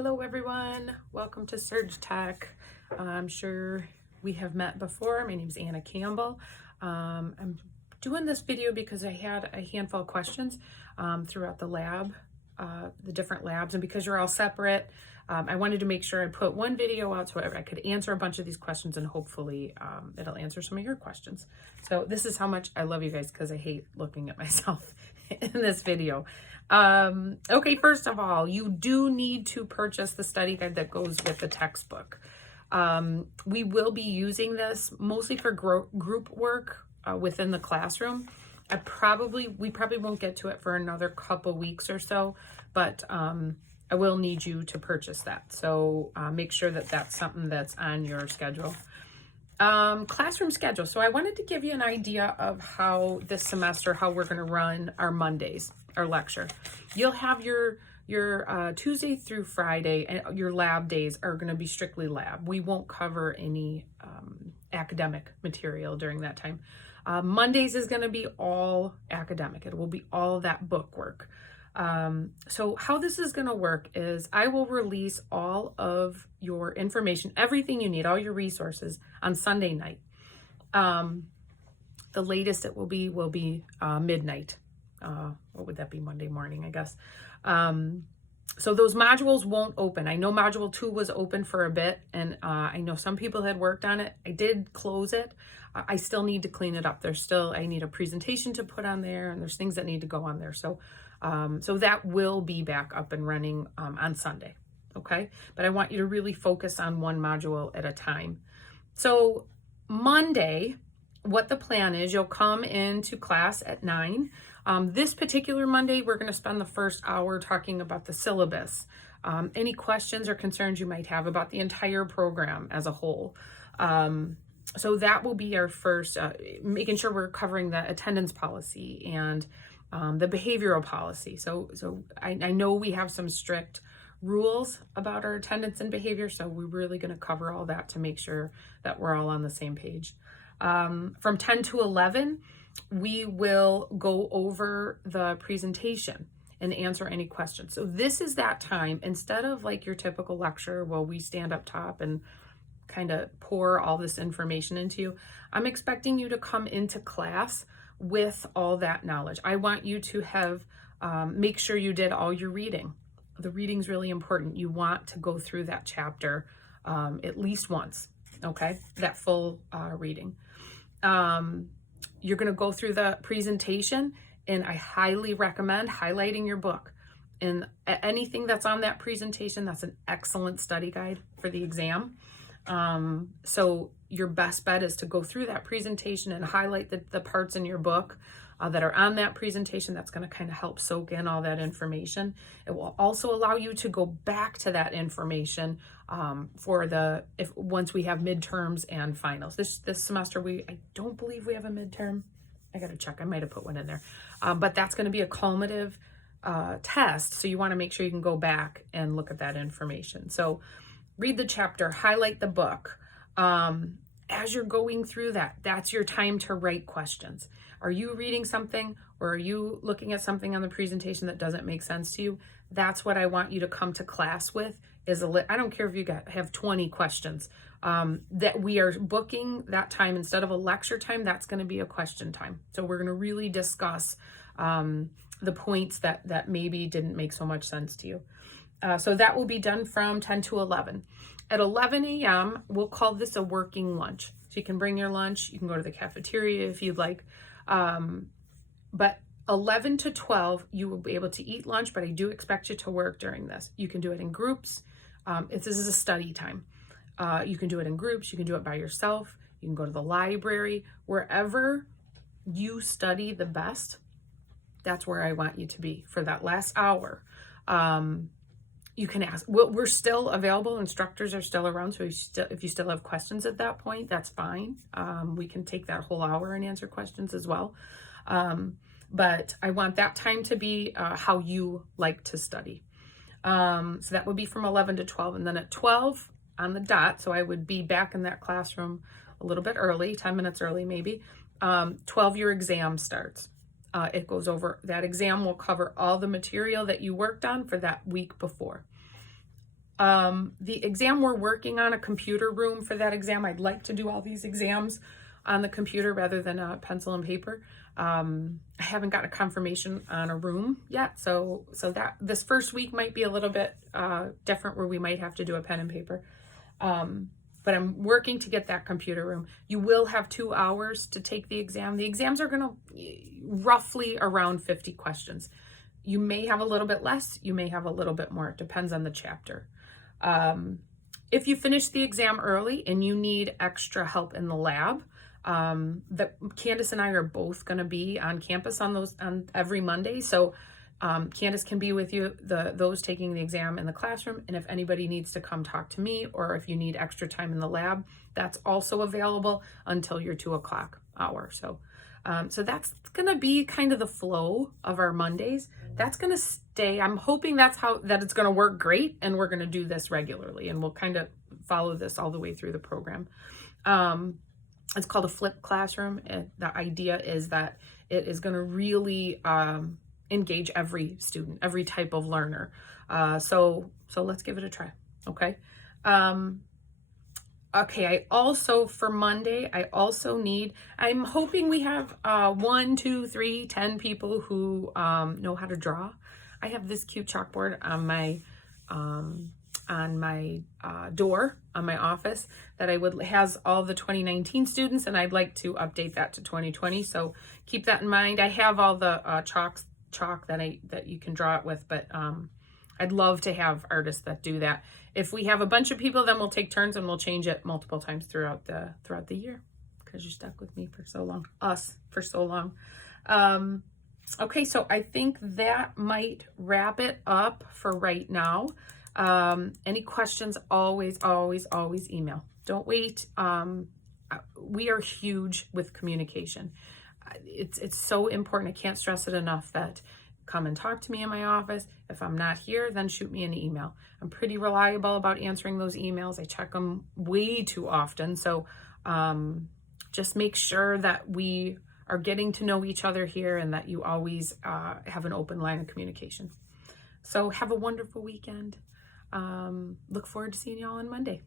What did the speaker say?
Hello everyone, welcome to Surg Tech. I'm sure we have met before. My name is Anna Campbell. I'm doing this video because I had a handful of questions throughout the lab, the different labs, and because you're all separate, I wanted to make sure I put one video out so I could answer a bunch of these questions, and hopefully it'll answer some of your questions. So this is how much I love you guys, because I hate looking at myself in this video. Okay, first of all, you do need to purchase the study guide that goes with the textbook. We will be using this mostly for group work within the classroom. We probably won't get to it for another couple weeks or so, but I will need you to purchase that. So make sure that that's something that's on your schedule. Classroom schedule. So I wanted to give you an idea of how this semester, how we're going to run our Mondays, our lecture. You'll have your Tuesday through Friday, and your lab days are going to be strictly lab. We won't cover any academic material during that time. Mondays is going to be all academic. It will be all that book work. So how this is going to work is I will release all of your information, everything you need, all your resources on Sunday night. The latest it will be midnight. What would that be? Monday morning, I guess. So those modules won't open. I know module 2 was open for a bit, and I know some people had worked on it. I did close it. I still need to clean it up. I need a presentation to put on there, and there's things that need to go on there. So that will be back up and running on Sunday, okay? But I want you to really focus on one module at a time. So Monday, what the plan is, you'll come into class at 9. This particular Monday, we're going to spend the first hour talking about the syllabus. Any questions or concerns you might have about the entire program as a whole. So that will be our first, making sure we're covering the attendance policy and the behavioral policy. So I know we have some strict rules about our attendance and behavior, so we're really going to cover all that to make sure that we're all on the same page. From 10 to 11, we will go over the presentation and answer any questions. So this is that time, instead of like your typical lecture where we stand up top and kind of pour all this information into you, I'm expecting you to come into class with all that knowledge. I want you to have, make sure you did all your reading. The reading's really important. You want to go through that chapter at least once, okay? That full reading. You're going to go through the presentation, and I highly recommend highlighting your book. And anything that's on that presentation, that's an excellent study guide for the exam. So your best bet is to go through that presentation and highlight the parts in your book that are on that presentation. That's going to kind of help soak in all that information. It will also allow you to go back to that information once we have midterms and finals. This semester, I don't believe we have a midterm. I got to check. I might have put one in there. But that's going to be a cumulative test. So you want to make sure you can go back and look at that information. So read the chapter, highlight the book. As you're going through that, that's your time to write questions. Are you reading something, or are you looking at something on the presentation that doesn't make sense to you? That's what I want you to come to class with. I don't care if you have 20 questions. That we are booking that time instead of a lecture time. That's going to be a question time. So we're going to really discuss the points that maybe didn't make so much sense to you. So that will be done from 10 to 11. At 11 a.m., we'll call this a working lunch. So you can bring your lunch. You can go to the cafeteria if you'd like. But 11 to 12, you will be able to eat lunch, but I do expect you to work during this. You can do it in groups. This is a study time. You can do it in groups. You can do it by yourself. You can go to the library. Wherever you study the best, that's where I want you to be for that last hour. You can ask. We're still available. Instructors are still around. So if you still have questions at that point, that's fine. We can take that whole hour and answer questions as well. But I want that time to be how you like to study. So that would be from 11 to 12. And then at 12 on the dot, so I would be back in that classroom a little bit early, 10 minutes early maybe. 12, your exam starts. It goes over, that exam will cover all the material that you worked on for that week before. The exam we're working on, a computer room for that exam. I'd like to do all these exams on the computer rather than pencil and paper. I haven't got a confirmation on a room yet, so that this first week might be a little bit different, where we might have to do a pen and paper. But I'm working to get that computer room. You will have 2 hours to take the exam. The exams are going to roughly around 50 questions. You may have a little bit less, you may have a little bit more. It depends on the chapter. If you finish the exam early and you need extra help in the lab, that Candace and I are both going to be on campus on every Monday. So Candace can be with you, those taking the exam in the classroom. And if anybody needs to come talk to me, or if you need extra time in the lab, that's also available until your 2 o'clock hour. So that's going to be kind of the flow of our Mondays. That's going to stay. I'm hoping that it's going to work great, and we're going to do this regularly, and we'll kind of follow this all the way through the program. It's called a flipped classroom. And the idea is that it is going to really engage every student, every type of learner. So let's give it a try. Okay. Okay, for Monday, I'm hoping we have 1, 2, 3, 10 people who know how to draw. I have this cute chalkboard on my door on my office that has all the 2019 students, and I'd like to update that to 2020. So keep that in mind. I have all the chalk that you can draw it with, but I'd love to have artists that do that. If we have a bunch of people, then we'll take turns and we'll change it multiple times throughout the year, because you're stuck with me for so long. Okay, so I think that might wrap it up for right now. Any questions, always email. Don't wait. We are huge with communication. It's so important. I can't stress it enough that come and talk to me in my office. If I'm not here, then shoot me an email. I'm pretty reliable about answering those emails. I check them way too often. So just make sure that we are getting to know each other here, and that you always have an open line of communication. So have a wonderful weekend. Look forward to seeing you all on Monday.